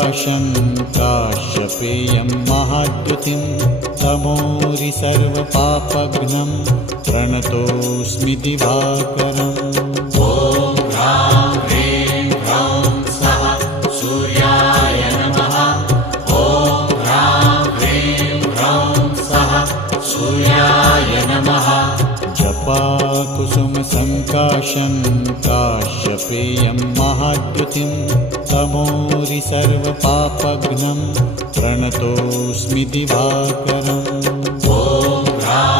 सङ्काशं काश्यपेयं महाद्युतिं तमोरि सर्वपापघ्नं प्रणतोऽस्मि दिवाकरम्। ॐ ह्रां ह्रीं ह्रौं स्वः सूर्याय नमः। ॐ ह्रां ह्रीं ह्रौं स्वः सूर्याय नमः। जपाकुसुमसङ्काशं काश्यपेयं महाद्युतिं तमोरि सर्वपापघ्नं प्रणतोऽस्मि दिवाकरम्। ॐ ह्रां